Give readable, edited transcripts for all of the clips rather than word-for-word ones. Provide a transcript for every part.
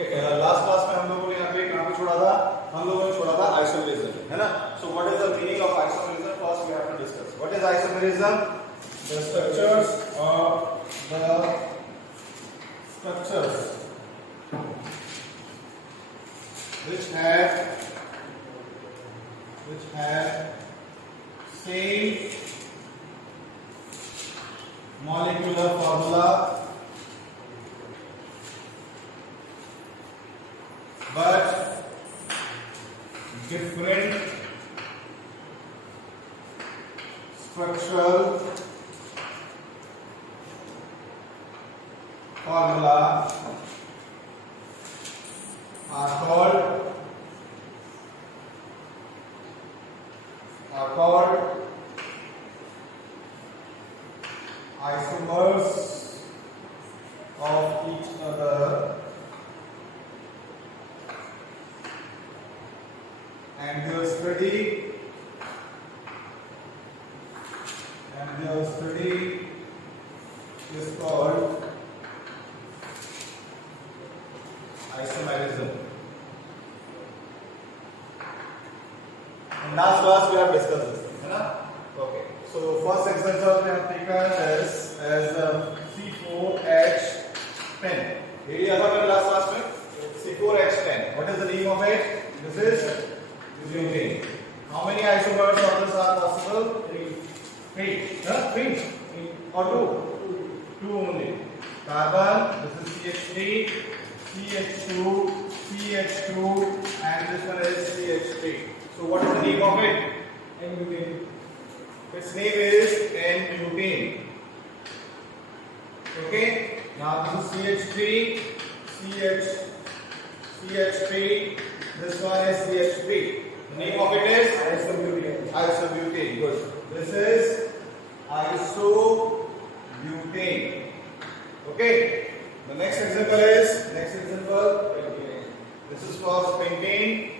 Okay, last class में हम लोगों ने यहाँ पे कहाँ पे छोड़ा था? हम लोगों ने छोड़ा था आइसोमेरिज्म, है ना? So what is the meaning of isomerism? First we have to discuss what is isomerism. The structures which have same molecular formula but different structural formula are called isomers of each other and their study is called isomerism. In last class we have discussed this thing, है ना? Okay. So first example we have taken as C4H10. ये था मैंने last class में C4H10. What is the name of it? This is butane. How many isomers of this are possible? Three. Huh? Three or two? Two only. Carbon. This is CH3, CH2, CH2, and this one is CH3. So what is the name of it? N-butane. Its name is N-butane. Okay. Now this is CH3, CH3. This one is CH3. The name of it is isobutane. Good. This is isobutane. Okay. The next example is this is for pentane.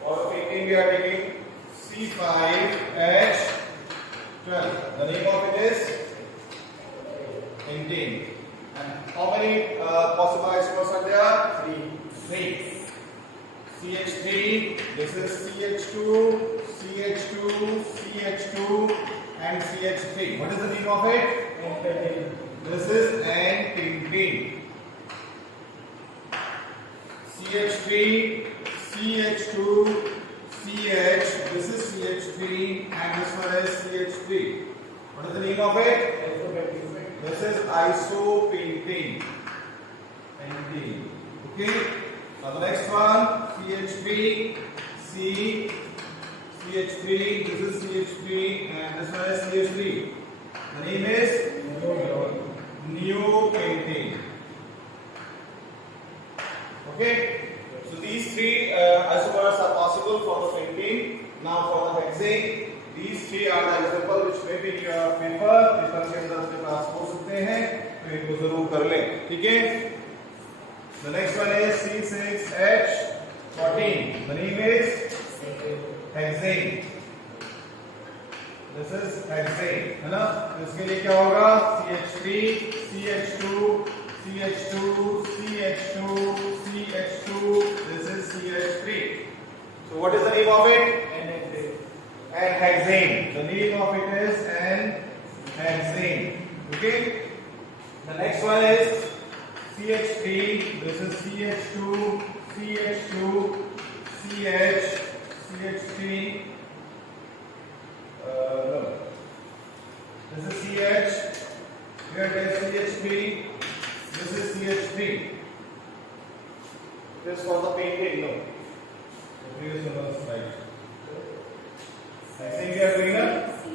For pentane we are taking C5H12. The name of it is pentane. And how many possible isomers are there? Three. CH3. This is CH2, CH2, CH2, and CH3. What is the name of it? N-pentane. This is N-pentane. CH3, CH2, CH. This is CH3, and this one is CH3. What is the name of it? This is isopentane. Pentane. Okay. Now the next one, CH3, CH3. This is CH3, and this one is CH3. The name is neopentane. Okay. So these three isomers are possible for the pentane. Now for the hexane, these three are the example which may be in your paper. Paper के अंदर अपने पास हो सकते हैं, तो इनको जरूर कर लें, ठीक है? The next one is C6H14. The name is hexane. This is hexane, है ना? तो इसके लिए क्या होगा? CH3, CH2, CH2, CH2, CH2. This is CH3. So what is the name of it? N-hexane. The name of it is N-hexane. Okay. The next one is CH3. This is CH2, CH2, CH, CH3. No. This is CH. Here it is CH3. This is CH3. This for the pentane. No. The previous one was right. ऐसे क्या करेंगे?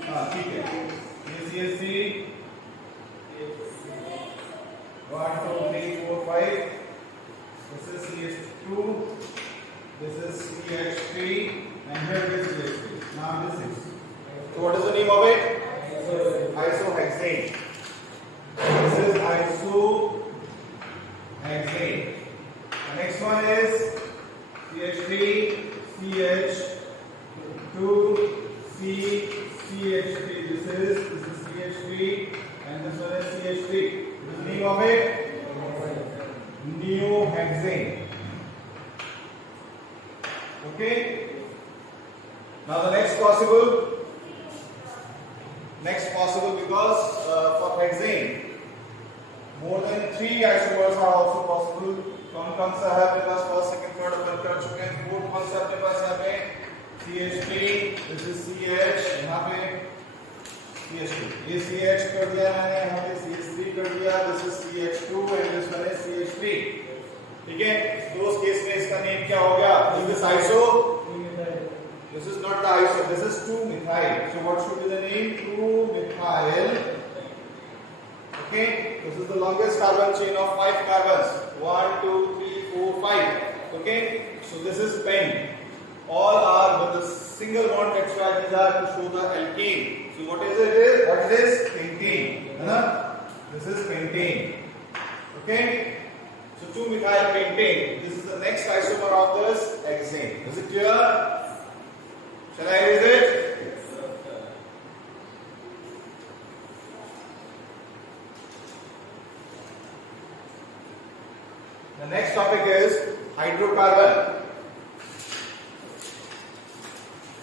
हाँ, ठीक है. ये CH3. 1, 2, 3, 4, 5. This is CH2. This is CH3, and here is CH3. Now this is. So what is the name of it? Isohexane. This is isohexane. The next one is CH3, CH2, CH3. This is CH3, and next possible because for hexane more than 3 isomers are also possible. कौन सा है अपने पास? First second third अपन कर चुके हैं. Fourth कौन सा अपने पास यहाँ पे? CH3, this is CH, यहाँ पे CH2. ये CH कर दिया मैंने, यहाँ पे CH3 कर दिया. This is CH2 and this one is CH3. ठीक है. तो उस केस में इसका नेम क्या हो गया? Is this iso? This is not the iso. This is 2-methyl. So what should be the name? 2-methyl. Okay. This is the longest carbon chain of 5 carbons. 1, 2, 3, 4, 5. Okay. So this is pen. All are with the single bond extra. These are to show the alkane. So what is it? What is this? Pentane. This is pentane. Okay. So 2-methyl pentane. This is the next isomer of this hexane. Is it clear? Shall I erase it? The next topic is hydrocarbon.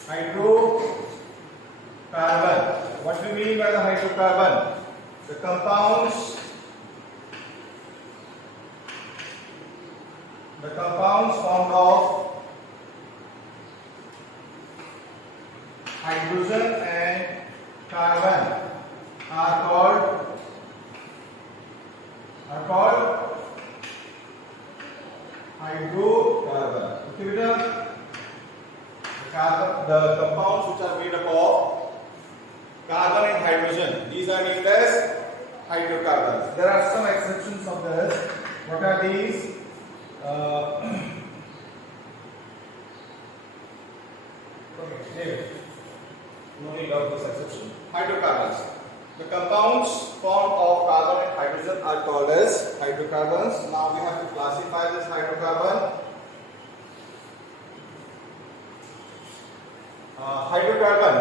Hydrocarbon. What do you mean by the hydrocarbon? The compounds formed of hydrogen and carbon are called hydrocarbon. Okay, beta? The compounds which are made up of carbon and hydrogen, these are named as hydrocarbons. There are some exceptions of this. What are these? Okay, no need of this exception. Hydrocarbons. The compounds formed of carbon and hydrogen are called as hydrocarbons. Now we have to classify this hydrocarbon. Hydrocarbon,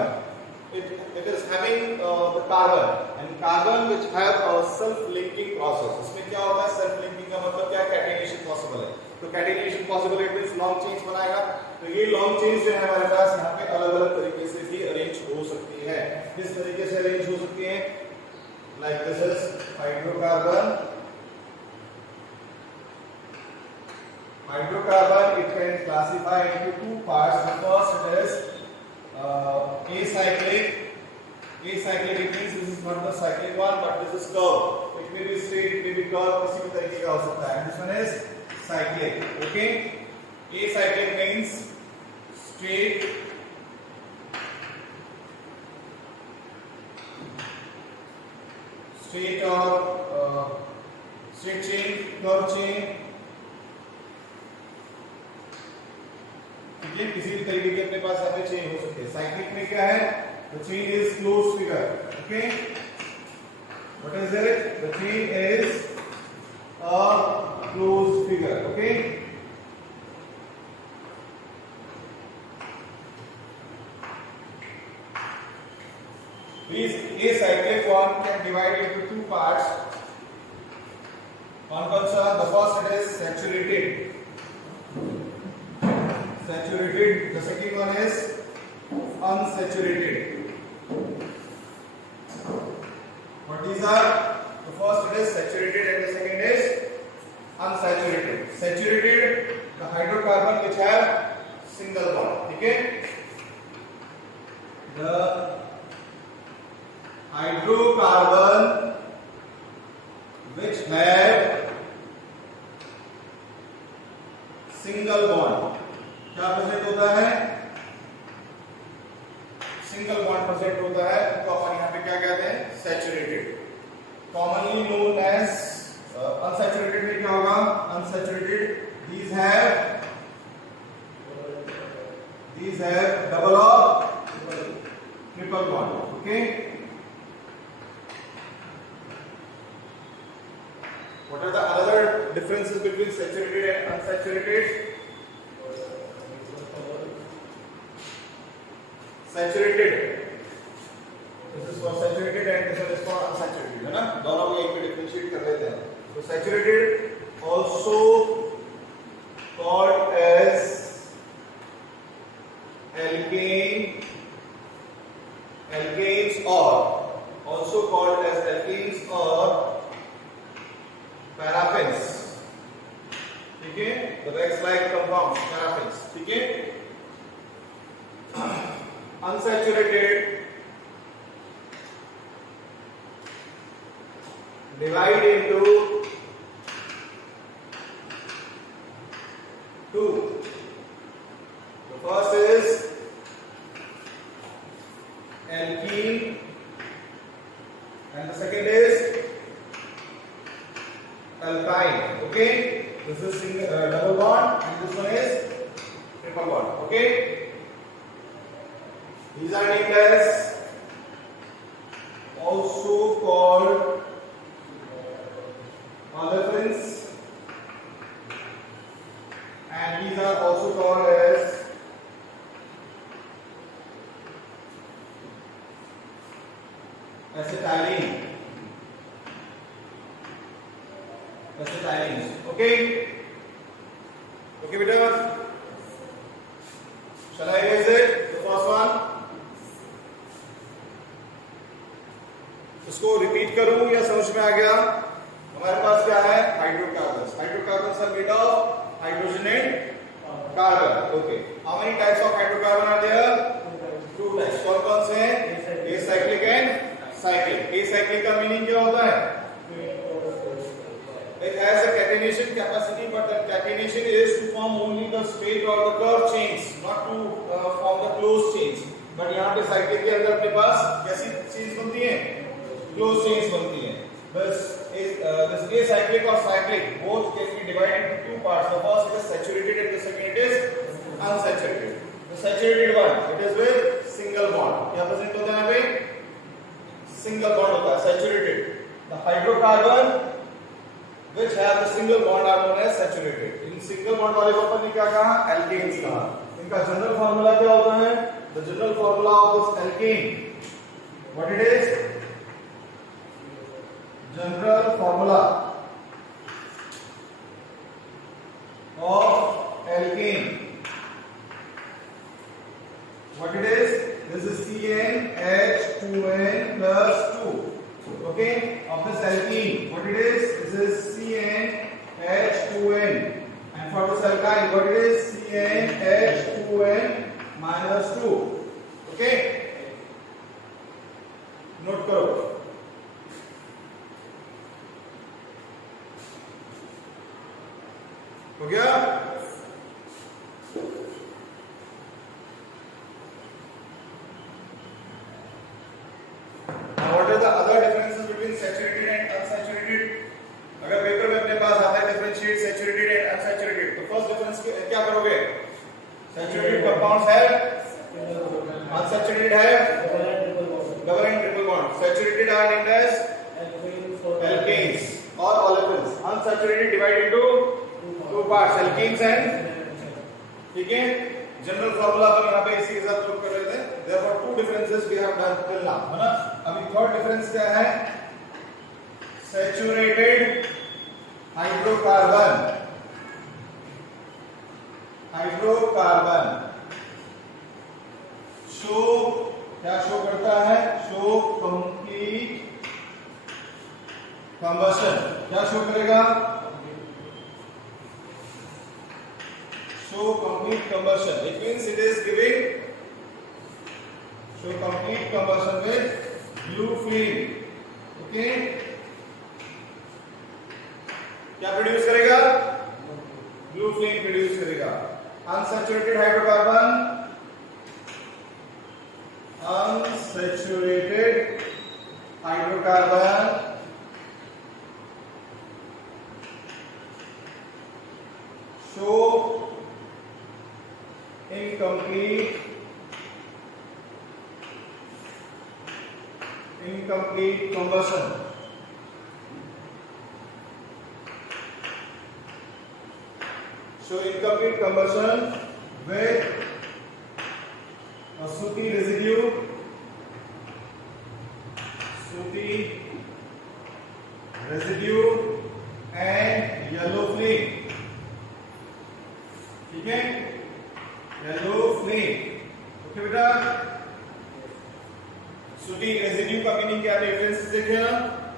it is having the carbon and carbon which have a self-linking process. इसमें क्या होता है? self-linking का मतलब क्या? catenation possible है. तो catenation possible it means long chains बनाएगा. तो ये long chains जो है हमारे पास यहाँ पे अलग-अलग तरीके से भी arrange हो सकती है. किस तरीके से arrange हो सकती है? Like this is hydrocarbon. Hydrocarbon it can classify into 2 parts. The first it is acyclic. Acyclic it means this is not the cyclic one but this is curved. It may be straight, it may be curved, किसी भी तरीके का हो सकता है. And this one is cyclic. Okay. Acyclic means straight, or straight chain, curved chain. ठीक है. किसी भी तरीके की अपने पास यहाँ पे चेन हो सकती है. साइक्लिक में क्या है? The chain is closed figure. Okay. What is it? The chain is a closed figure. Okay. This acyclic one can divide into 2 parts. The first it is saturated. The second one is unsaturated. What these are? The first it is saturated and the second is unsaturated. Saturated, the hydrocarbon which have single bond. Okay. The hydrocarbon which have single bond क्या present होता है? Single bond present होता है. तो अपन यहाँ पे क्या कहते हैं? Saturated. Commonly known as unsaturated में क्या होगा? Unsaturated. These have double or triple bond. Okay. What are the other differences between saturated and unsaturated? Saturated. This is for saturated and this one is for unsaturated, है ना? दोनों को एक में differentiate कर लेते हैं. तो saturated also called as alkane alkanes or also called as alkenes or paraffins. ठीक है, the wax like compounds, paraffins. ठीक है, unsaturated divide into two. The first is alkene and the second is alkyne. Okay, this is double bond and this one is triple bond. Okay, these are named as also called olefins and these are also called as acetylene. Acetylenes. Okay? Okay, beta? Shall I erase it? The first one? इसको repeat करूं या समझ में आ गया? हमारे पास क्या है? Hydrocarbons. Hydrocarbons are made of hydrogen and carbon. Okay. How many types of hydrocarbon are there? Two types. कौन-कौन से हैं? Acyclic and cyclic. Acyclic का मीनिंग क्या होता है? It has a catenation capacity, but the catenation is to form only the straight or the curved chains, not to form the closed chains. But यहाँ पे cyclic के अंदर अपने पास कैसी chains बनती हैं? Closed chains बनती हैं. This acyclic or cyclic both can be divided into two parts. The first is saturated and the second it is unsaturated. The saturated one, it is with single bond. क्या present होता है भाई? Single bond होता है, saturated. The hydrocarbon which have the single bond are known as saturated. In single bond वाले को अपन ने क्या कहा? Alkanes कहा. इनका general formula क्या होता है? The general formula of this alkane, what it is? General formula of alkane, what it is? This is CnH2n plus 2. Okay, of this alkene, what it is? This is CnH2n, and for this alkyne, what it is? CnH2n minus 2. Okay, note करो. हो गया? Now what are the other differences between saturated and unsaturated? अगर paper में अपने पास आता है differentiate saturated and unsaturated, तो first difference क्या करोगे? Saturated compounds have unsaturated have double and triple bond. Saturated are named as alkanes or olefins. Unsaturated divided into two parts, alkenes and, ठीक है? General formula अपन यहाँ पे इसी के साथ लोग कर रहे थे. Therefore two differences we have done till now, है ना? अभी third difference क्या है? Saturated hydrocarbon. Hydrocarbon show क्या show करता है? Show complete combustion. क्या show करेगा? Show complete combustion. It means it is giving show complete combustion with blue flame. Okay? क्या प्रोड्यूस करेगा? Blue flame प्रोड्यूस करेगा. Unsaturated hydrocarbon. Unsaturated hydrocarbon show incomplete combustion. So incomplete combustion with a sooty residue, and yellow flame. ठीक है? yellow flame. Okay बेटा? उसकी residue का meaning क्या है? यूटेंसिल्स देखे ना,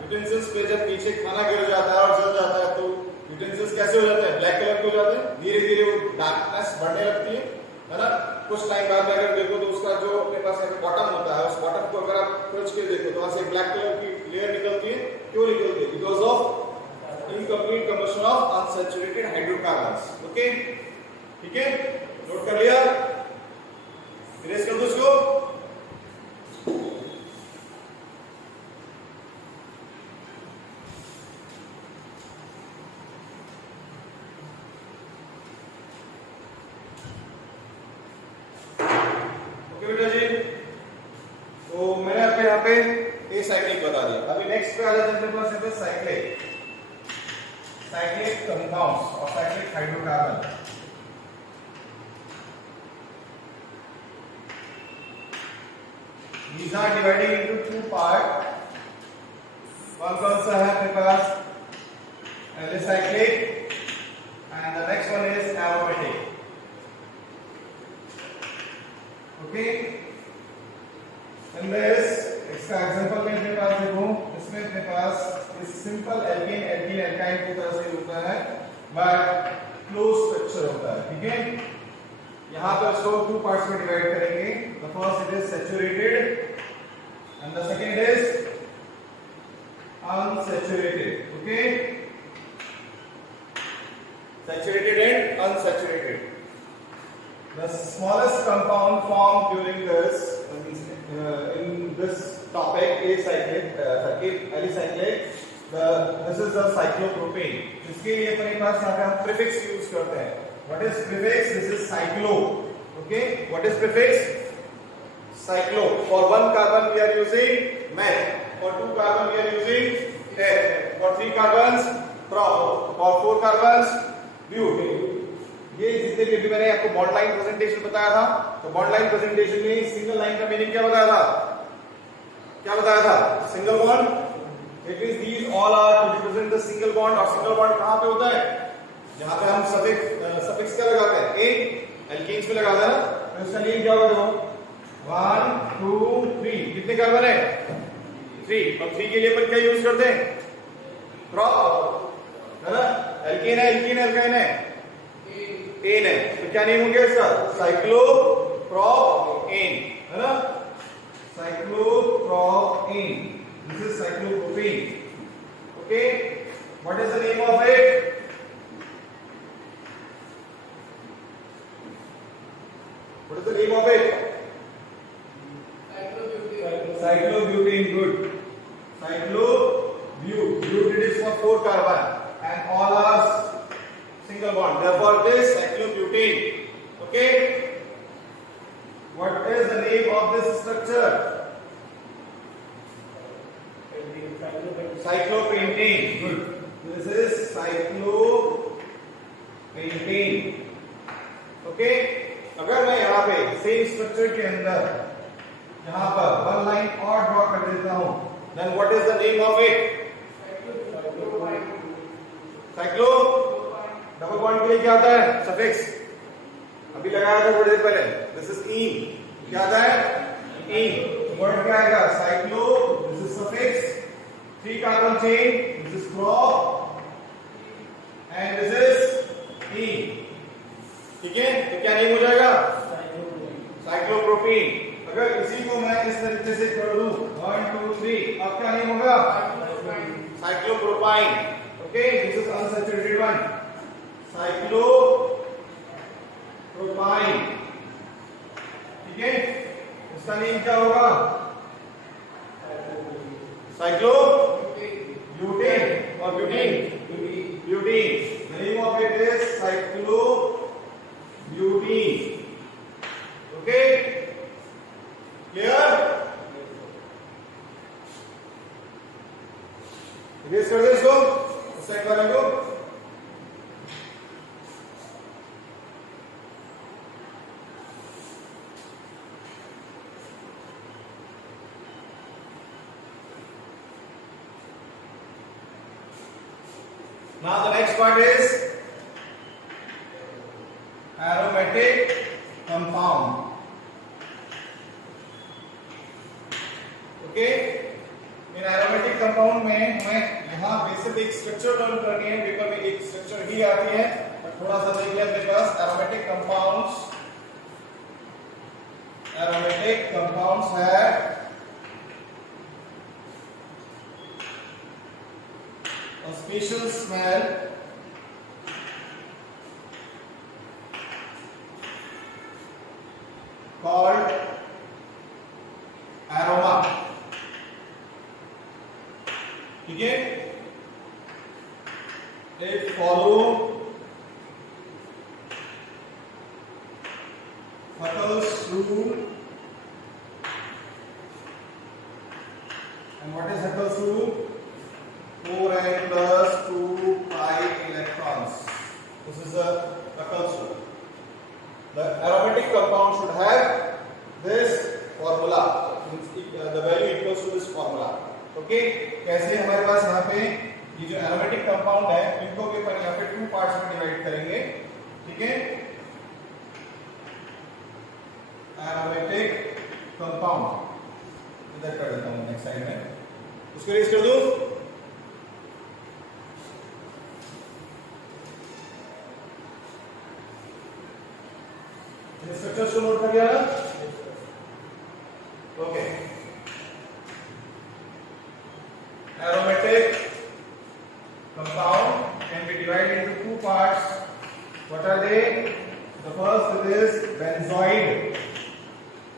यूटेंसिल्स पे जब नीचे खाना गिर जाता है और जल जाता है तो यूटेंसिल्स कैसे हो जाते हैं? ब्लैक कलर के हो जाते हैं, धीरे धीरे वो डार्कनेस बढ़ने लगती है ना। कुछ टाइम बाद में अगर देखो तो उसका जो अपने पास बॉटम होता है, उस बॉटम को अगर आप खोज के देखो तो वहां से ब्लैक कलर की लेयर निकलती है। क्यों निकलती है? Because of incomplete combustion of unsaturated hydrocarbons. Okay, ठीक है, नोट कर लिया, इरेज कर दो इसको। बेटा जी, तो मैंने आपको यहाँ पे एसाइक्लिक बता दिया। अभी नेक्स्ट पे आ जाते हैं अपने पास है साइक्लिक, साइक्लिक कंपाउंड्स और cyclic hydrocarbon. These are divided into two parts. One कौन सा है अपने पास? Alicyclic and the next one is aromatic. Okay, and this इसका एग्जांपल में अपने पास देखो, इसमें अपने पास इस सिंपल एल्केन एल्कीन एल्काइन की तरह से होता है बट क्लोज स्ट्रक्चर होता है। ठीक है, यहाँ पर इसको टू पार्ट्स में डिवाइड करेंगे। The first it is saturated and the second is unsaturated. Okay, saturated and unsaturated. The smallest compound formed during this in this topic is alicyclic. This is the cyclopropane. इसके लिए अपने पास यहाँ पे हम prefix use करते हैं। What is prefix? This is cyclo. Okay. What is prefix? Cyclo. For one carbon we are using meth. For two carbon we are using eth. For three carbons prop. For four carbons ब्यूट। ये जितने भी मैंने आपको bond line presentation बताया था, तो bond line presentation में single line का मीनिंग क्या बताया था? क्या बताया था? Single bond. It means these all are to represent the single bond. और सिंगल बॉन्ड कहां पे होता है? जहां पे हम सफिक्स क्या लगाते हैं? ए एल्केन्स में लगाते हैं ना, तो इसका नेम क्या होगा? 1 2 3 कितने कार्बन है? 3। और 3 के लिए अपन क्या यूज करते हैं? प्रॉप, है ना। एल्केन है, एल्कीन एल्काइन है, एन है, तो क्या नेम हो गया इसका? साइक्लोप्रोपेन, है ना, cyclopropane. This is cyclopropane. Okay, what is the name of it? What is the name of it? Cyclobutane. Good, cyclobut. But it is for 4 carbon and all are single bond, therefore it is cyclobutane. Okay, what is the name of this structure? Cyclopentane. Good, this is cyclopentane. Okay, अगर मैं यहाँ पे same structure के अंदर यहाँ पर one line और draw कर देता हूँ, then what is the name of it? Cyclo. Double bond के लिए क्या आता है? सफिक्स। अभी लगाया था थोड़ी देर पहले, दिस इज ईन। क्या आता है? ईन। वर्ड क्या आएगा? Cyclo, this is suffix. 3 carbon chain, this is prop and this is ane. ठीक है, तो क्या नेम हो जाएगा? साइक्लोप्रोपीन। अगर इसी को मैं इस तरीके से कर दूं 1 2 3, अब क्या नेम होगा? साइक्लोप्रोपाइन। Okay, this is unsaturated one. Cyclopropyne. ठीक है, इसका नेम क्या होगा? cyclobutane or butene? Butene. The name of it is cyclobutene. Okay, clear? Erase कर दे इसको, सेट वाले को। Now the next part is aromatic compound. Okay. In aromatic compound में हमें यहाँ बेसिक एक स्ट्रक्चर लर्न करनी है, पेपर में एक स्ट्रक्चर ही आती है, पर थोड़ा सा देख लिया मेरे पास। एरोमेटिक कंपाउंड्स है a special smell called aroma, ठीक है। It follow Huckel's rule, and what is Huckel's rule? 4n plus 2 pi electrons. This is the Huckel's rule. The aromatic compound should have this formula. The value equals to this formula. Okay? कैसे हमारे पास यहाँ पे ये जो aromatic compound है इनको भी अपन यहाँ पे 2 पार्ट्स में डिवाइड करेंगे, ठीक है। aromatic compound इधर कर देता हूँ नेक्स्ट साइड में, उसको रेज कर दूँ। स्ट्रक्चर को नोट कर लिया ना? Okay. Aromatic compound can be divided into 2 parts. What are they? The first is benzoid,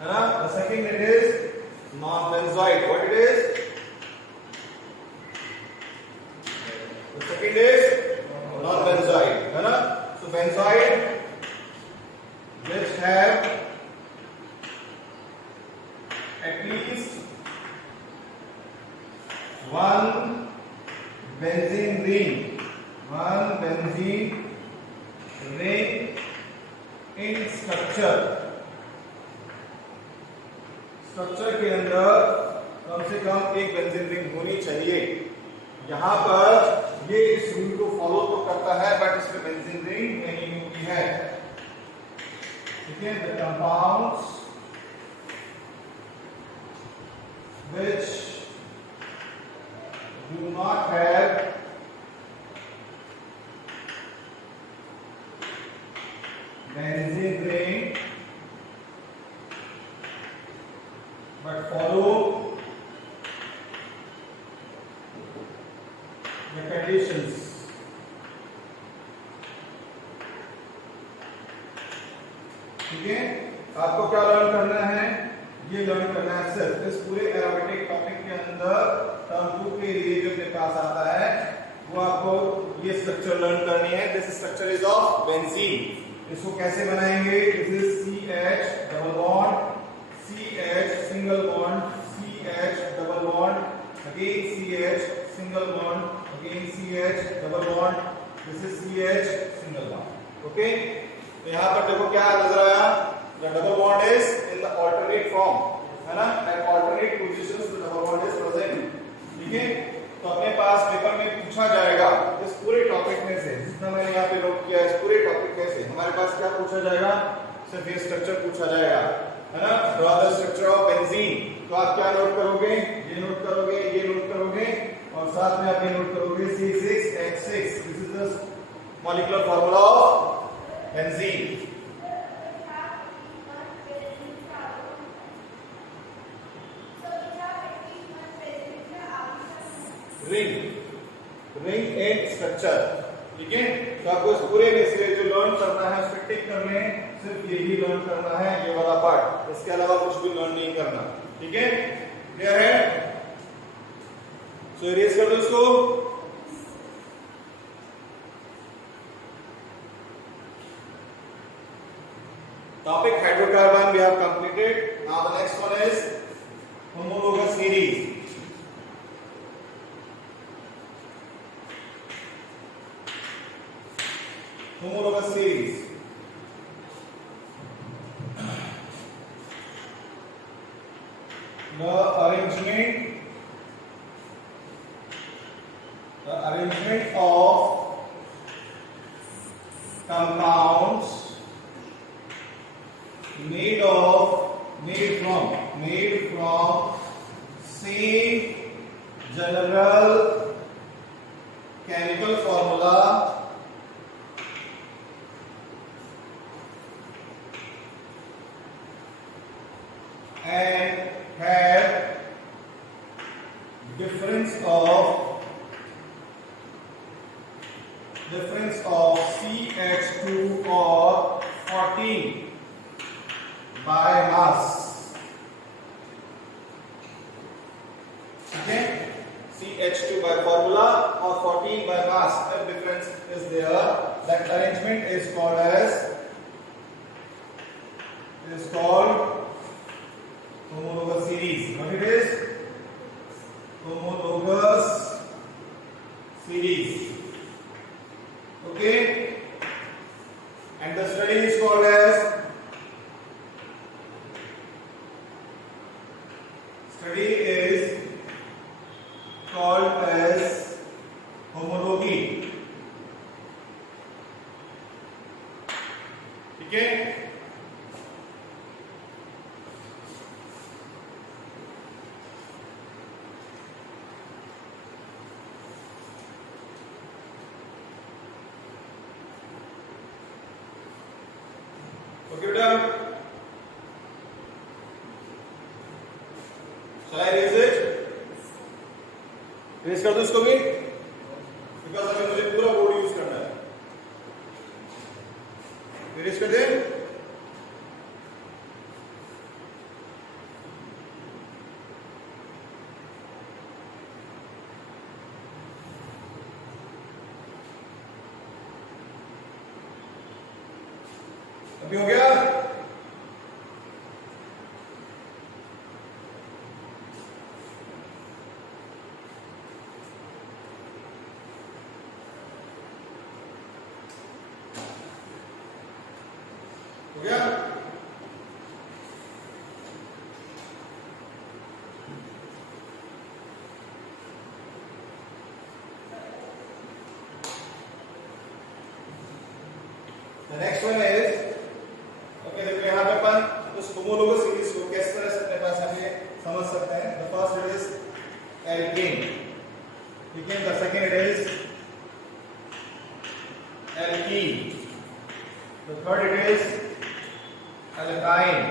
है ना? The second it is non-benzoid. What it is? The second is non-benzoid, है ना? So benzoid which have at least one benzene ring in structure के अंदर कम से कम एक benzene ring होनी चाहिए। यहां पर ये इस रूल को फॉलो तो करता है बट इसमें बेंजीन रिंग नहीं होती है, ठीक है। The compounds which do not have benzene ring but follow the conditions, ठीक है। आपको क्या लर्न करना है? ये लर्न करना है सिर्फ इस पूरे एरोमेटिक टॉपिक के अंदर टर्म 2 के लिए जो मेरे पास आता है वो आपको ये स्ट्रक्चर लर्न करनी है। This structure is of benzene. इसको कैसे बनाएंगे? This is CH double bond, CH single bond, CH double bond, again CH single bond, again CH double bond, this is CH single bond, okay. तो यहाँ पर देखो क्या नजर आया? The double bond is in the alternate form, है ना? At alternate positions the double bond is present, ठीक है। तो अपने पास पेपर में पूछा जाएगा इस पूरे टॉपिक में से, जितना मैंने यहाँ पे नोट किया इस पूरे टॉपिक में से हमारे पास क्या पूछा जाएगा? सिर्फ ये स्ट्रक्चर पूछा जाएगा, है ना? Draw the structure of benzene। तो आप क्या नोट करोगे? ये नोट करोगे, ये नोट करोगे और साथ में आप ये नोट करोगे C6H6। This is the molecular formula of benzene। Ring and structure, ठीक है। तो आपको इस पूरे में से जो लर्न करना है उसको टिक कर लें, सिर्फ यही लर्न करना है, ये वाला पार्ट, इसके अलावा कुछ भी लर्न नहीं करना, ठीक है। क्लियर है? सो इरेज कर दो इसको। Topic hydrocarbon we have completed. Now the next one is homologous series. Homologous series. The arrangement of compounds made from See general chemical formula and have difference of CH2 or 14 by mass. Okay, CH2 by formula or 14 by mass. If difference is there, that arrangement is called homologous series. What it is? Homologous series. Okay, and the study is called as homology. Okay. Okay, better. Shall I erase it? Erase कर दो इसको भी, because अभी मुझे पूरा board use करना है. Erase कर दे. अभी हो गया? हो गया? The next one is, okay, देखो यहाँ पे अपन उस होमोलोगस सीरीज को किस तरह से अपने पास आगे समझ सकते हैं. The first it is alkene. Again, the second it is alkene. The third it is alkyne,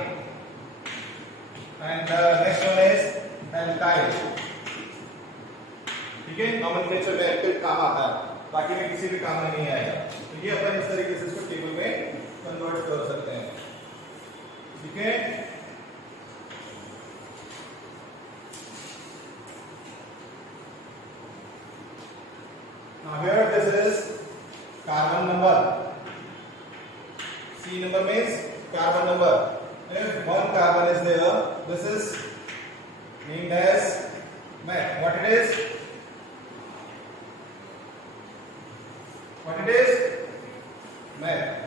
and the next one is alkyl. ठीक है, नॉमेनक्लेचर में एल्किल काम आता है, बाकी में किसी भी काम में नहीं आएगा. तो ये अपन इस तरीके से इसको टेबल में कन्वर्ट कर सकते हैं. ठीक है, now here this is carbon number. C number means carbon number. If one carbon is there, this is named as meth. What it is? What it is? Meth.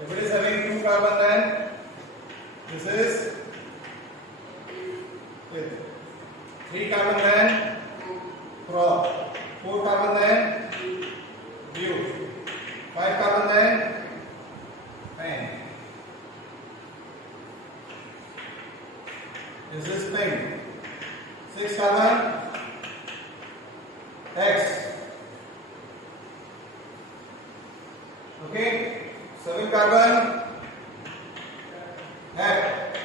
If it is having 2 carbon, then this is with 3 carbon, then prop, 4 carbon, then bute, 5 carbon, then pen. This is pink. 6 carbon, X. Okay. 7 carbon, F.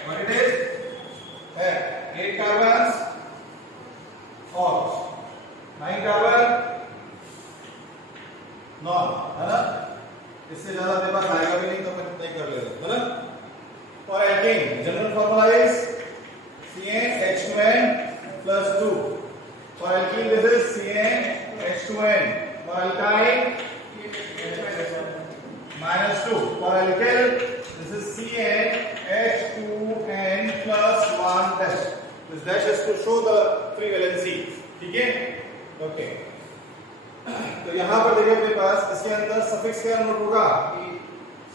What it is? F. 8 carbons, ox. 9 carbon, non. है ना? इससे ज़्यादा तेरे पास आएगा भी नहीं तो मैं नहीं कर लेगा, है ना? For alkene, general formula is CnH2n plus 2. For alkene, this is CnH2n. For alkyne, minus 2. For alkyl, this is CnH2n plus 1 dash. This dash is to show the free valency. ठीक है? Okay. तो यहाँ पर देखिए अपने पास इसके अंदर suffix क्या नोट होगा?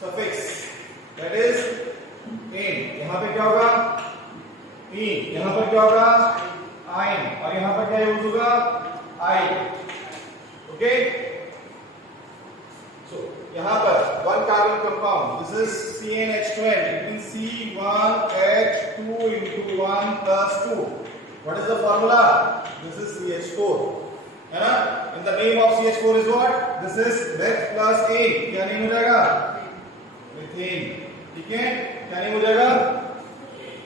सफिक्स. That is in. यहाँ पे क्या होगा? in. यहाँ पर क्या होगा? आइन. और यहाँ पर क्या यूज ओके, सो यहां पर one carbon compound, this is CnH12, it means C1H2 into 1 plus 2. What is the formula? This is CH4, है ना? In the name of CH4 is what? This is meth plus A. क्या name हो जाएगा? Methane. ठीक है, क्या name हो जाएगा?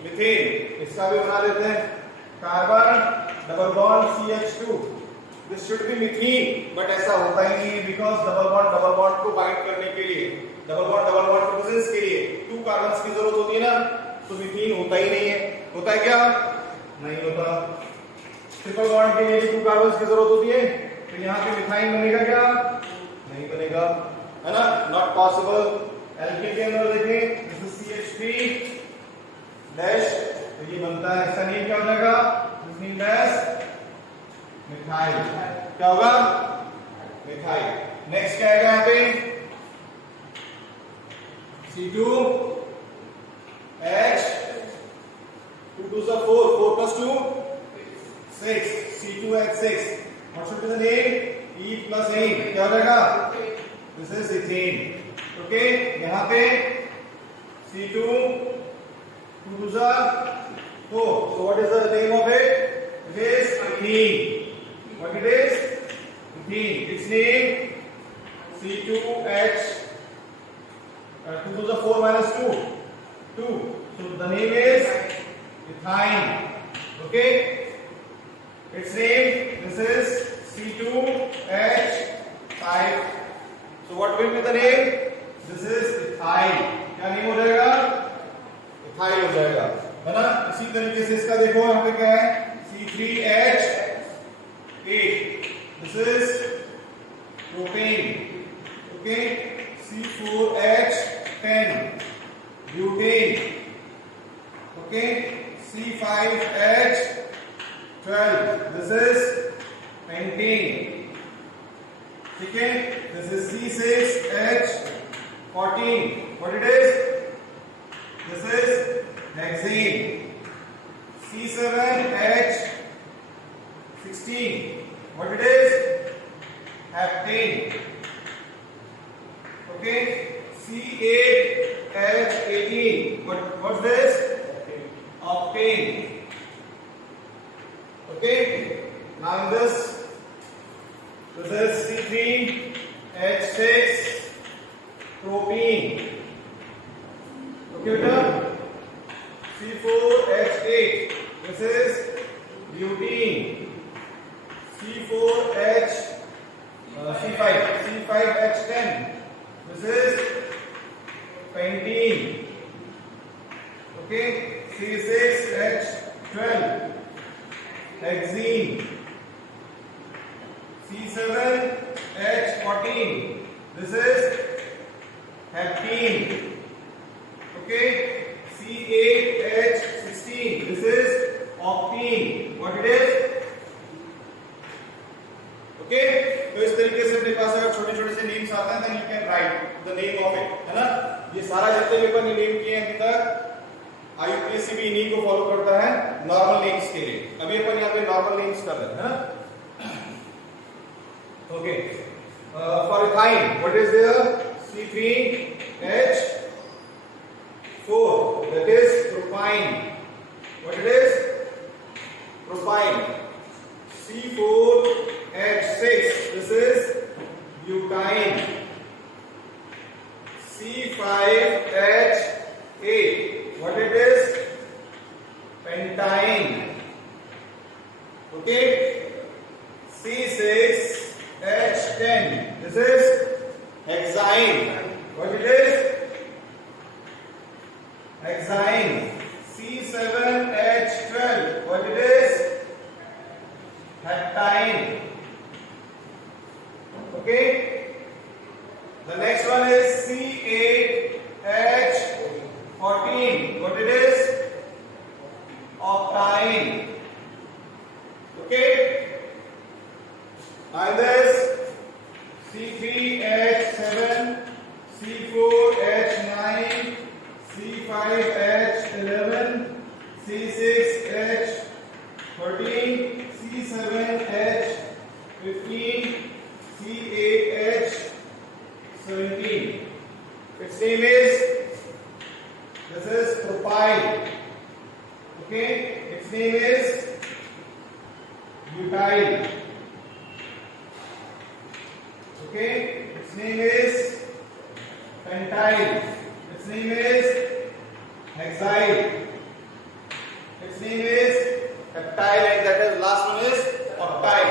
मीथेन. इसका भी बना देते हैं, carbon double bond CH2. This should be methane, but ऐसा होता ही नहीं है बिकॉज डबल बॉन्ड को बाइंड करने के लिए, डबल बॉन्ड प्रेजेंस के लिए 2 कार्बन्स की जरूरत होती है ना, तो मीथेन होता ही नहीं है. होता है क्या? नहीं होता. ट्रिपल बॉन्ड के लिए 2 कार्बन्स की जरूरत होती है, तो यहाँ पे मिथाइन बनेगा क्या? नहीं बनेगा, है ना? Not possible. एल्कीन के अंदर देखें, दिस इज CH3 डैश, तो ये बनता है, इसका नेम क्या हो जाएगा? This name dash methyl. क्या होगा? मिथाइल. नेक्स्ट क्या आएगा यहाँ पे? C2H 2 2 4 4 plus 2 6 C2H6. What should be the name? E plus A. क्या हो जाएगा? This is ethane. ओके, यहाँ पे C2 2 2 4. So what is the name of it? It is ethene. What it is? Ethene. Its name C2H 2 to the 4 minus 2. 2. So the name is ethyne. Okay. Its name, this is C2H5. So what will be the name? This is ethyl. क्या name हो जाएगा? ethyl हो जाएगा, है ना? इसी तरीके से इसका देखो यहाँ पे क्या है? C3H8. This is propane. Okay. C4H10. Butane. Okay. C5H12. This is pentane. ठीक है. This is C6H14. What it is? This is hexane. C7H16. What it is? Heptane. Okay. C8H18. What's this? Octane. Okay. Now in this is C3H6 propene. Okay, beta. C4H8. This is butene. C5H10. This is pentene. Okay. C6H12. Hexene. C7H14. This is heptene. Okay. C8H16. This is octene. What it is? Okay. तो इस तरीके से अपने पास अगर छोटे छोटे से names आते हैं, then you can write the name of it, है ना? ये सारा जितने भी अपन ने नेम किए हैं अभी तक, IUPAC भी इन्हीं को फॉलो करता है नॉर्मल नेम्स के लिए. अभी अपन यहाँ पे नॉर्मल नेम्स कर रहे हैं, है ना? Okay. For ethyne, what is there? C3H4. That is propine. What it is? Propine. C4H6. This is butane. C5H8. What it is? Pentane. Okay. C6H10. This is hexane. What it is? Hexane. C7H12. What it is? Heptine. Okay. The next one is C8H14. What it is? Octane. Okay. And this C3H7, C4H9, C5H11, C6H13, C7H15, C butyl. Okay, its name is pentyl. Its name is hexyl. Its name is peptyl, and that is last one is octyl.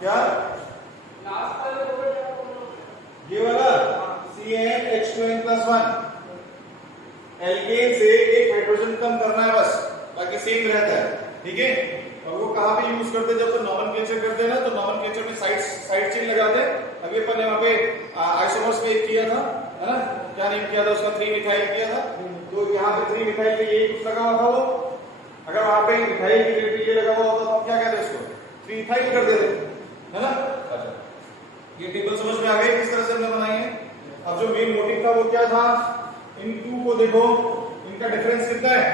क्या ये वाला CnH2n+1 alkene से एक hydrogen कम करना है बस, बाकी same रहता है, ठीक है। और वो कहाँ पे यूज करते हैं, जब तो नॉमेनक्लेचर करते हैं ना, तो नॉमेनक्लेचर में साइड चेन लगाते हैं। अभी अपन ने वहां पे आइसोमर्स में एक किया था, है ना, क्या नेम किया था उसका, 3 मिथाइल किया था। तो यहाँ पे 3 मिथाइल पे यही कुछ लगा हुआ था वो, अगर वहां पे मिथाइल की जगह ये लगा हुआ होता तो हम क्या कहते हैं इसको, 3 इथाइल कर देते, है ना। अच्छा, ये टेबल समझ में आ गई किस तरह से हमने बनाई है। अब जो मेन मोटिव था वो क्या था, इन टू को देखो, इनका डिफरेंस कितना है,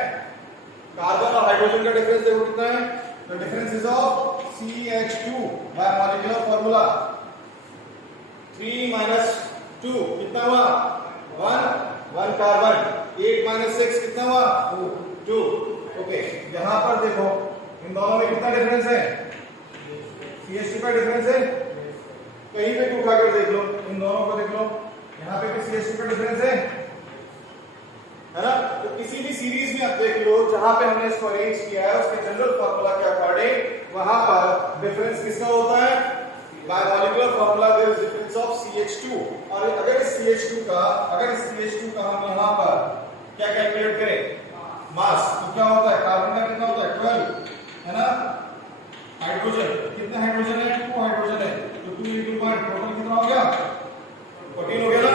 कार्बन और हाइड्रोजन का डिफरेंस देखो कितना है। The difference is of CH2 bye molecular formula 3 - 2 कितना हुआ 1 कार्बन, 8 - 6 कितना हुआ 2। ओके, यहां पर देखो इन दोनों में कितना डिफरेंस है, CH2 का डिफरेंस है, कहीं पे भी उठाकर देख लो, इन दोनों को देख लो, यहाँ पे भी CH2 का डिफरेंस है ना। तो किसी भी सीरीज में आप देख लो जहां पे हमने इसको अरेंज किया है, उसके जनरल फार्मूला के अकॉर्डिंग वहां पर डिफरेंस किसका होता है, by molecular formula there is difference of CH2। और अगर इस CH2 का हम यहां पर क्या कैलकुलेट करें, मास, तो क्या होता है, कार्बन का कितना होता है 12, है ना। हाइड्रोजन, कितने हाइड्रोजन है, 2 हाइड्रोजन है, तो 2 * 1 टोटल कितना हो गया 14 हो गया ना।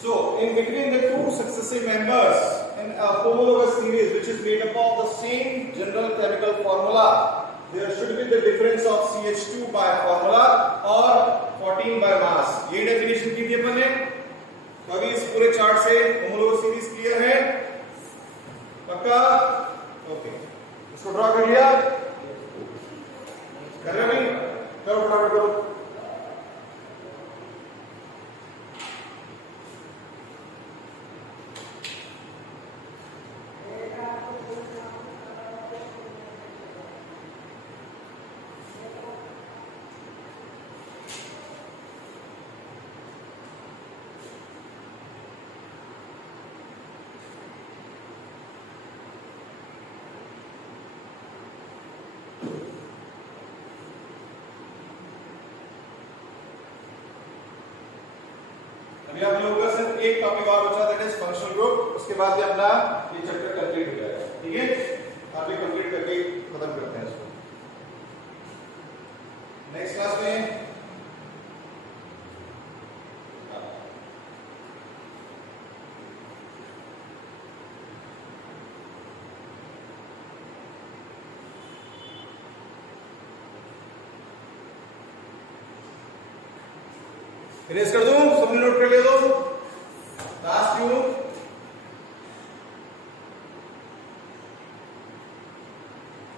So, in between the two successive members in a homologous series which is made up of the same general chemical formula, there should be the difference of CH2 by formula or 14 by mass. ये definition की थी अपन ने। तो अभी इस पूरे chart से homologous series clear है, पक्का? ओके, इसको ड्रॉ कर लिया, कर रहे हो नहीं, करो फटाफट करो। अभी आप लोगों का सिर्फ एक टॉपिक और बचा, दैट इज फंक्शनल ग्रुप, उसके बाद भी अपना ये चैप्टर कंप्लीट हो जाएगा, ठीक है। आप भी कंप्लीट करके खत्म करते हैं इसको नेक्स्ट क्लास में। इरेज कर दूं, सबने नोट कर लिया दो, लास्ट क्यू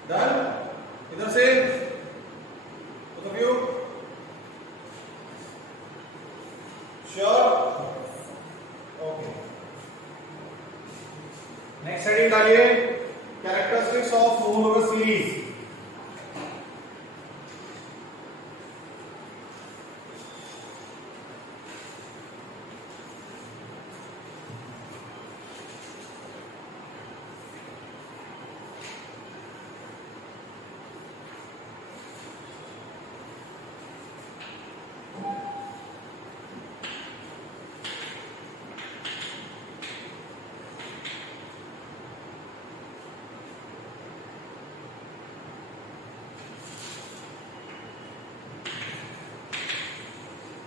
डन। इधर से both of you sure, okay. Next heading डालिए, कैरेक्टरिस्टिक्स ऑफ होमोलॉगस सीरीज।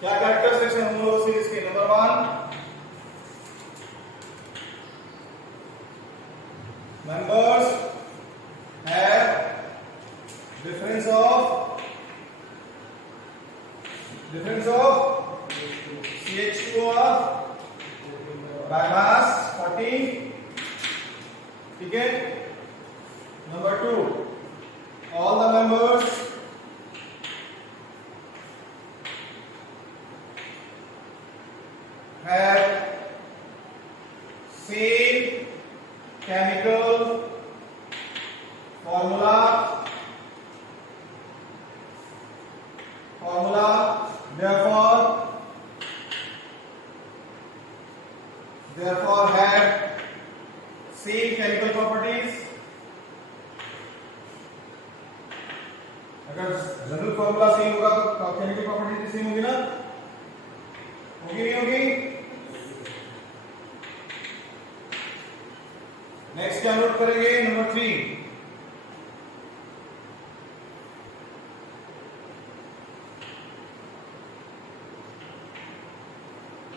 क्या कैरेक्टरिस्टिक्स है होमोलॉगस सीरीज के, number 1 members have difference of CH2 by mass 14, ठीक है। Number 2, all the members have same chemical अगर general formula same होगा तो chemical property same होगी ना, होगी नहीं होगी? नेक्स्ट क्या नोट करेंगे? Number 3,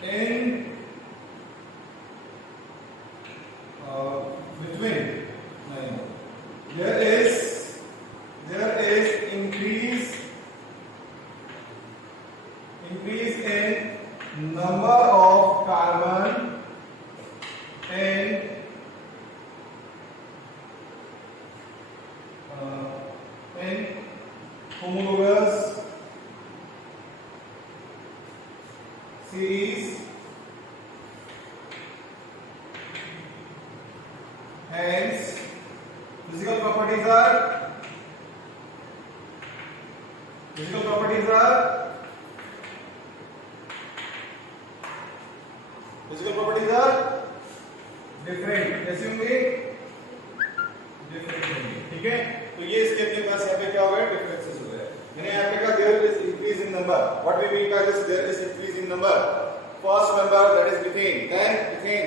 in between there is increase in number of carbon in homologous series, hence physical properties are different, कैसे होंगे? different होंगे, ठीक है? तो ये इसके अपने पास यहाँ पे क्या हो गया? differences हो गए। मैंने यहाँ पे कहा there is increase in number. What we mean by this? There is increase in number. First member, that is methane, then propane,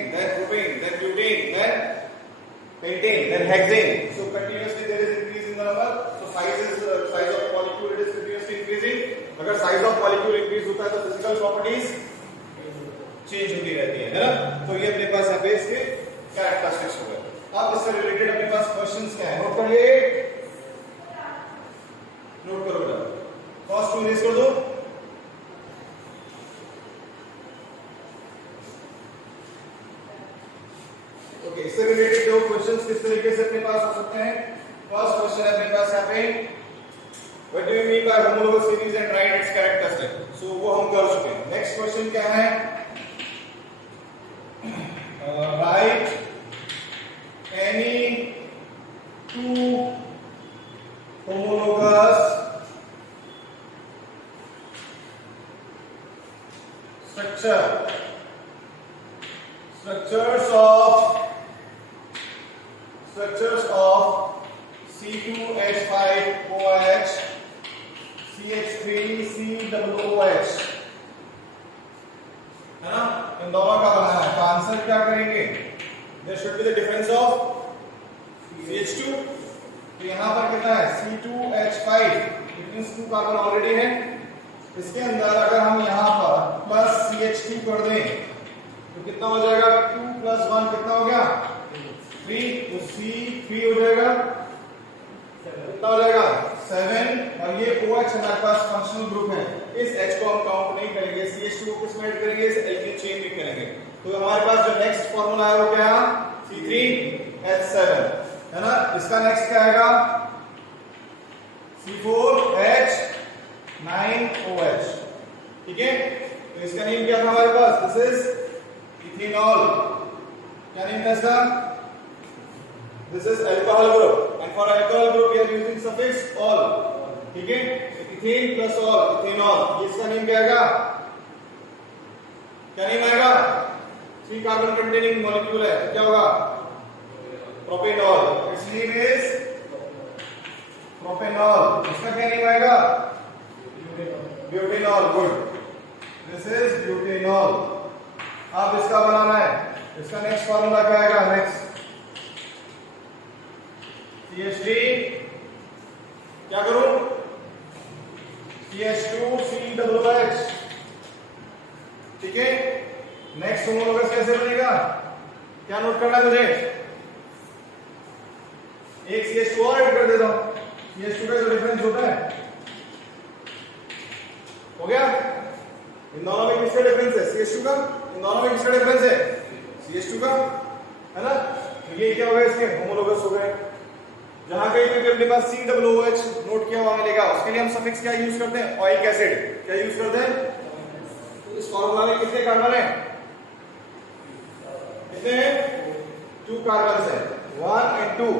then butane, then pentane, then hexane. So continuously there is increase in the number. So size of molecule it is continuously increasing. अगर size of molecule increase होता है तो physical properties change होती रहती है ना? तो ये अपने पास यहाँ पे इसके characteristics हो गए। अब इससे related अपने पास questions क्या है? नोट कर लिए? नोट करो बेटा। फर्स्ट टू रेज कर दो। ओके, इससे रिलेटेड दो क्वेश्चंस किस तरीके से अपने पास हो सकते हैं? फर्स्ट क्वेश्चन है अपने पास यहाँ पे, what do you mean by homologous series and write its characteristic? So वो हम कर चुके हैं। नेक्स्ट क्वेश्चन क्या है? Write any two homologous structures of C2H5OH CH3COOH है ना? इन दोनों का बनाना है। तो आंसर क्या करेंगे? There should be the difference of CH2। तो यहां पर कितना है? C2H5, it means 2 carbon already है। इसके अंदर अगर हम यहां पर प्लस CH2 कर दें तो कितना हो जाएगा? 2 + 1 कितना हो गया? 3। तो C3 हो जाएगा, कितना हो जाएगा? 7। और ये OH हमारे पास फंक्शनल ग्रुप है, इस H को हम काउंट नहीं करेंगे। CH2 को किस में ऐड करेंगे? इस एल्कीन चेन में करेंगे। तो हमारे पास जो नेक्स्ट फार्मूला है वो क्या है? C3H7 है ना? इसका नेक्स्ट क्या आएगा? C4H9OH, ठीक है? तो इसका नेम क्या था हमारे पास? This is ethanol. क्या नेम था इसका? This is alcohol group, and for alcohol group we are using suffix ol, ठीक है? Ethane plus ol, ethanol. इसका नेम क्या आएगा? क्या नेम आएगा? 3 कार्बन कंटेनिंग मॉलिक्यूल है, क्या होगा? Propanol. It's name is propanol. इसका क्या नेम आएगा? Butanol. Good, this is butanol. अब इसका बनाना है, इसका नेक्स्ट फार्मूला क्या आएगा? नेक्स्ट CH3, क्या करूं? CH2COOH, ठीक है? नेक्स्ट होमोलोगस कैसे बनेगा? क्या नोट करना है मुझे? एक CH2 और ऐड कर देता हूं। CH2 का जो डिफरेंस होता है, हो गया? इन दोनों में किसका डिफरेंस है? CH2 का। इन दोनों में किसका डिफरेंस है? CH2 का, है ना? तो ये क्या हो गया? इसके होमोलोगस हो गए। जहां कहीं पे भी अपने पास COOH नोट किया हुआ मिलेगा, उसके लिए हम सफिक्स क्या यूज करते हैं? Oic acid. क्या यूज करते हैं? तो इस फार्मूला में कितने कार्बन है? कितने हैं? 2 कार्बन है, 1 and 2।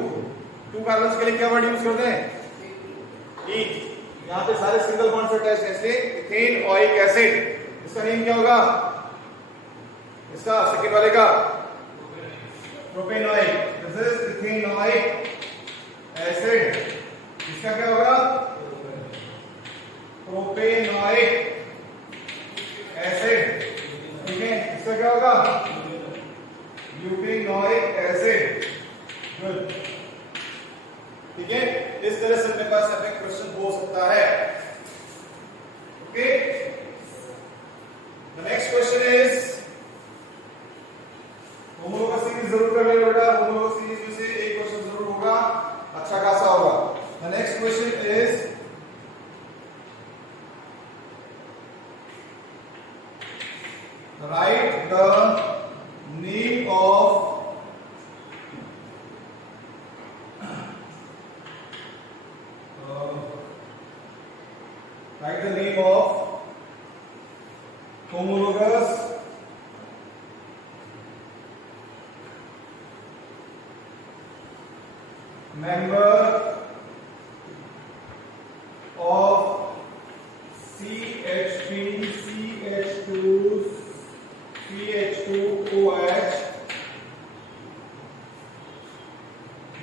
2 कार्बन के लिए क्या वर्ड यूज करते हैं? ईथ। यहाँ पे सारे सिंगल बॉन्ड से अटैच है, इसलिए इथेन ओइक एसिड। इसका नेम क्या होगा? इसका सेकंड वाले का propanoic. This is ethanoic acid. इसका क्या होगा? ठीक है, इस तरह से अपने पास एक क्वेश्चन हो सकता है। Okay, the next question is, homologous series जरूर कर लेना बेटा, होमोलोगस सीरीज में से एक क्वेश्चन जरूर होगा, अच्छा खासा होगा। The next question is, write the name of homologous member of CH3CH2OH.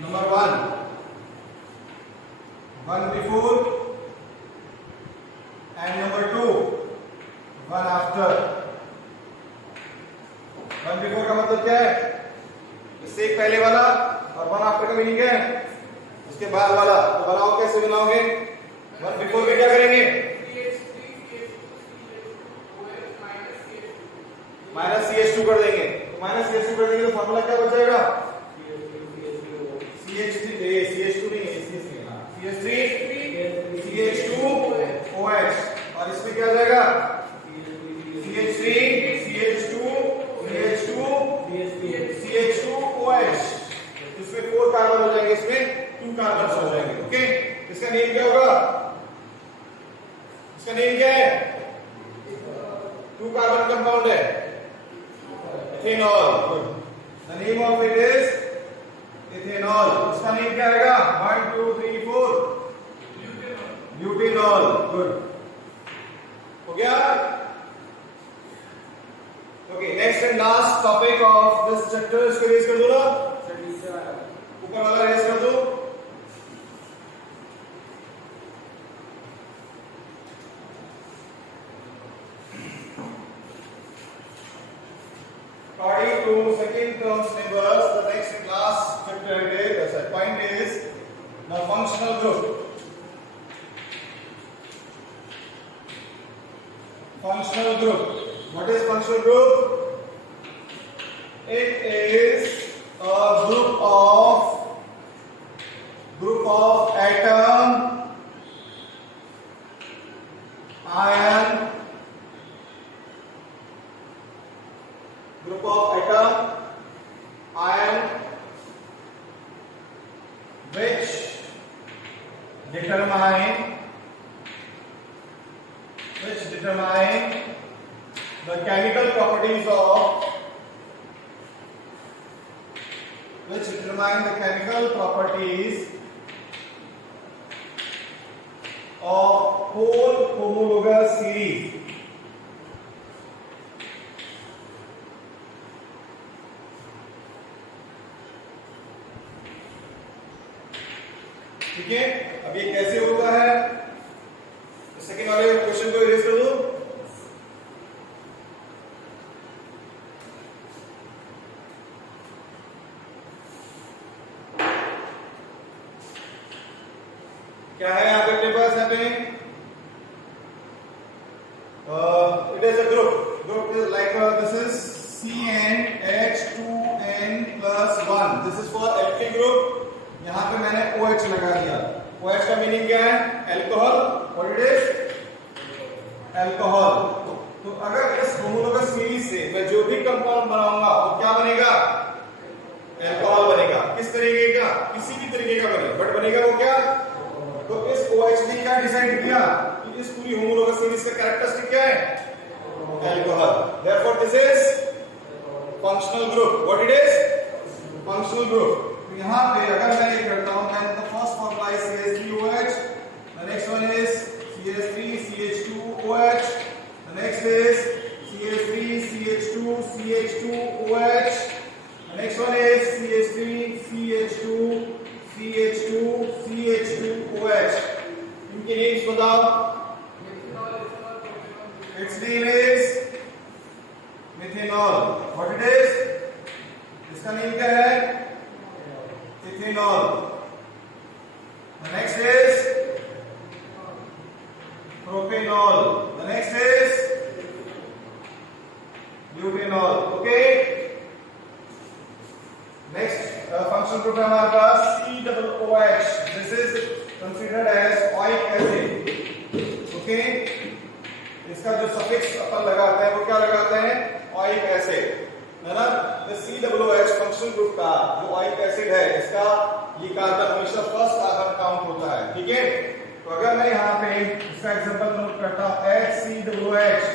Number 1 before and number 2 1 after. 1 before का मतलब क्या है? इससे एक पहले वाला, और 1 after का मीनिंग है उसके बाद वाला। तो बनाओ, कैसे बनाओगे? 1 before में क्या करेंगे? माइनस CH2 कर देंगे। तो माइनस CH2 कर देंगे तो फॉर्मूला क्या बच जाएगा? CH3 CH2 नहीं है, CH3 CH2OH, और इसमें क्या हो जाएगा? CH3 CH2OH। इसमें 4 कार्बन हो जाएंगे, इसमें 2 कार्बन हो जाएंगे। ओके, इसका नेम क्या होगा? इसका नेम क्या है? 2 कार्बन कंपाउंड है, ethanol. The name of it is ethanol. उसका नेम क्या आएगा? 1 2 3 4 ब्यूटेनॉल। गुड, हो गया। Okay, next and last topic of this chapter, इसको रेज कर दो ना, ऊपर वाला रेज कर दो। According to second term syllabus, the next class chapter is, point is the functional group. Functional group. What is functional group? It is a group of atom, ion, which determine the chemical properties of whole homologous series. ठीक है, अब ये कैसे होता है? तो second वाले question को इरेज कर दो। क्या है यहाँ पे अपने पास? यहाँ पे it is a group is like this is CnH2n+1. this is for alkyl group. यहाँ पे मैंने OH लगा दिया। OH का मीनिंग क्या है? Alcohol. What it is? Alcohol. तो अगर इस होमोलोगस सीरीज से मैं जो भी कंपाउंड बनाऊंगा वो क्या बनेगा? अल्कोहल बनेगा। किस तरीके का? किसी भी तरीके का बने, बट बनेगा वो क्या? तो इस OH ने क्या डिसाइड किया कि इस पूरी होमोलोगस सीरीज का कैरेक्टरिस्टिक क्या है? Alcohol. Therefore this is functional group. What it is? Functional group. तो यहाँ पे अगर मैं ये करता हूँ, then the first formula is CH3OH, the next one is CH3CH2OH, the next is CH3CH2CH2OH, the next one is CH3CH2CH2CH2OH. इनके names बताओ। Its name is methanol. What it is? इसका नेम क्या है? इथेनॉल। ठीक है। तो अगर मैं यहाँ पे इसका एग्जांपल नोट करता हूँ HCOOH,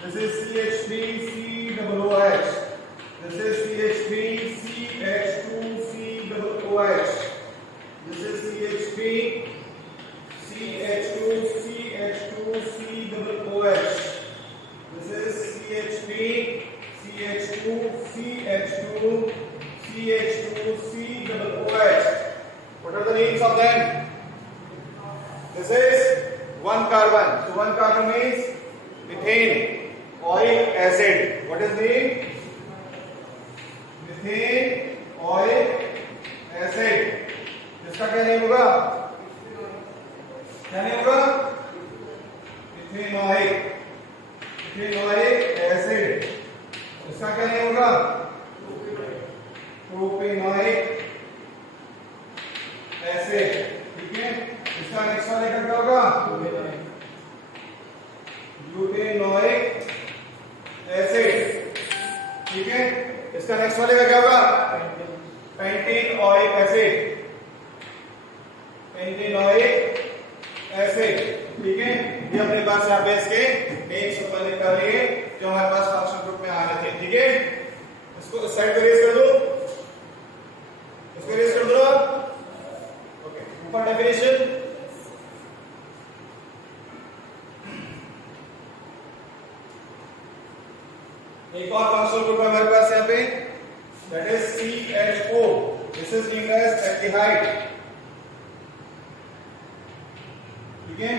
this is CH3COOH, this is CH3CH2COOH, this is CH3CH2CH2COOH, this is CH3CH2CH2COOH. What are the names of them? This is one carbon. So one carbon means methane oil acid. What is the name? Methane oil acid. इसका क्या name होगा? क्या name होगा? Ethanoic acid. इसका क्या name होगा? प्रोपेनॉइक acid. ठीक है। इसका नेक्स्ट वाला क्या होगा? ब्यूटेनॉइक एसिड। ठीक है। इसका नेक्स्ट वाले का क्या होगा? पेंटेनॉइक एसिड, पेंटेनॉइक एसिड। ठीक है। ये अपने पास यहाँ पे इसके नेम्स ऊपर लिखा लिए जो हमारे पास फंक्शन ग्रुप में आ रहे थे। ठीक है। इसको साइड पे रेज कर दो, इसको रेज कर दो। ओके, ऊपर डेफिनेशन। एक और फंक्शनल ग्रुप है हमारे पास यहाँ पे, that is CHO। This is named as aldehyde. ठीक है।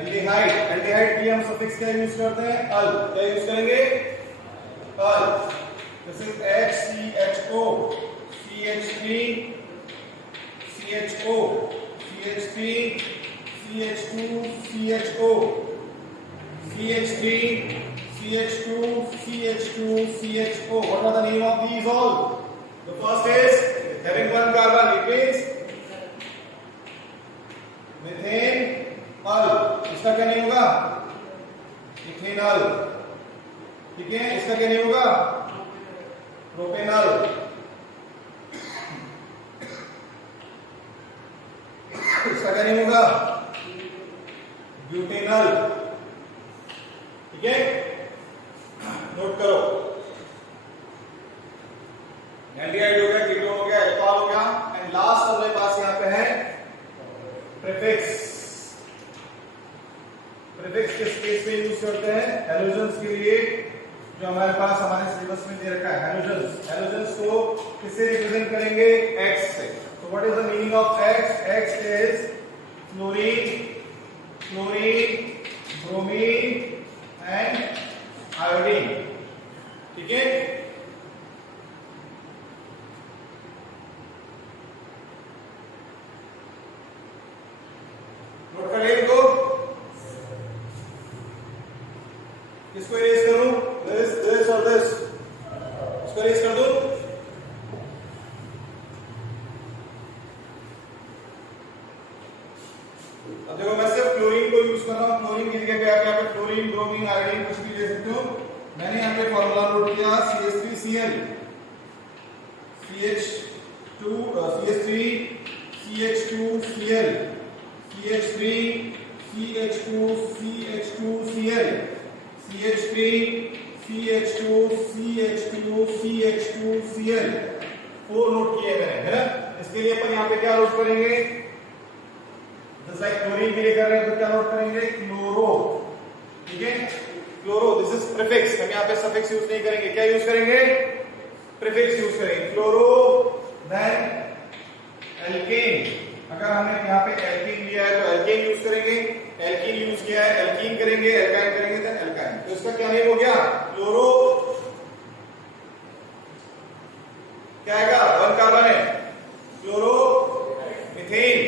एल्डिहाइड, एल्डिहाइड की हम सफिक्स क्या यूज करते हैं? अल। क्या यूज करेंगे? Al. This is HCHO, CH3 CHO, CH3 CH2 CHO, CH3 CH2 CH2 CHO. What are the name of these all? The first is having one carbon, it means methane अल। इसका क्या name होगा? Ethanol. ठीक है। इसका क्या name होगा? Propanol. इसका क्या नेम होगा? ब्यूटेनॉल। ठीक है। नोट करो, एल्डिहाइड हो गया, कीटोन हो गया, एल्कोहल हो गया, एंड लास्ट हमारे पास यहाँ पे है प्रीफिक्स। प्रीफिक्स किस केस में यूज करते हैं? हैलोजन्स के लिए, जो हमारे पास हमारे सिलेबस में दे रखा है हैलोजन्स। हैलोजन्स को किससे रिप्रेजेंट करेंगे? X से। So what is the meaning of X? X is fluorine, chlorine, bromine and iodine। ठीक है। नोट कर ले इनको। किसको इरेज करूं? दिस और दिस, इसको इरेज कर दूं। अब देखो मैं सिर्फ क्लोरीन को यूज कर रहा हूं। क्लोरीन की जगह पे आप यहाँ पे क्लोरीन, ब्रोमीन, आयोडीन कुछ भी ले सकते हो। मैंने यहाँ पे फॉर्मूला नोट किया CH3Cl, CH3CH2Cl, CH3CH2CH2Cl, CH3CH2CH2CH2Cl। 4 note किए मैंने, है ना। इसके लिए अपन यहाँ पे क्या नोट करेंगे? जस्ट लाइक क्लोरीन के लिए कर रहे हैं तो क्या नोट करेंगे? क्लोरो। ठीक है। Chloro, this is prefix. हम यहाँ पे सफिक्स यूज नहीं करेंगे। क्या यूज करेंगे? प्रीफिक्स यूज करेंगे। Chloro, then alkane. अगर हमने यहाँ पे एल्कीन लिया है तो एल्केन यूज करेंगे। एल्कीन यूज किया है, एल्कीन करेंगे, एल्काइन करेंगे, देन एल्काइन। तो इसका क्या नेम हो गया? क्लोरो। क्या आएगा? वन कार्बन है, क्लोरो मीथेन।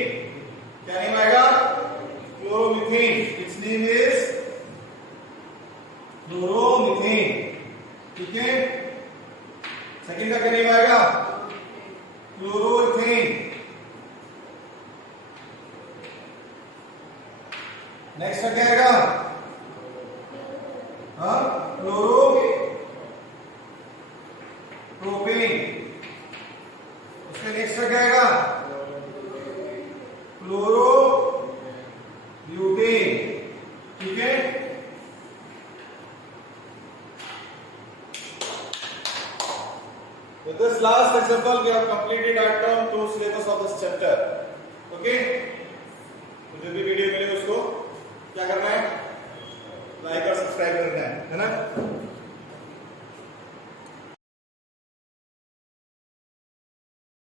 क्या नेम आएगा? Chloromethane. It's name is chloromethane. ठीक है। सेकंड का क्या नेम आएगा? क्लोरोइथेन। नेक्स्ट का क्या आएगा? Chloro propane. उसके नेक्स्ट का क्या आएगा? Chloro principle we have completed our term 2 syllabus of this chapter. Okay? तो जो भी वीडियो मिले उसको क्या करना है, लाइक और सब्सक्राइब करना है ना.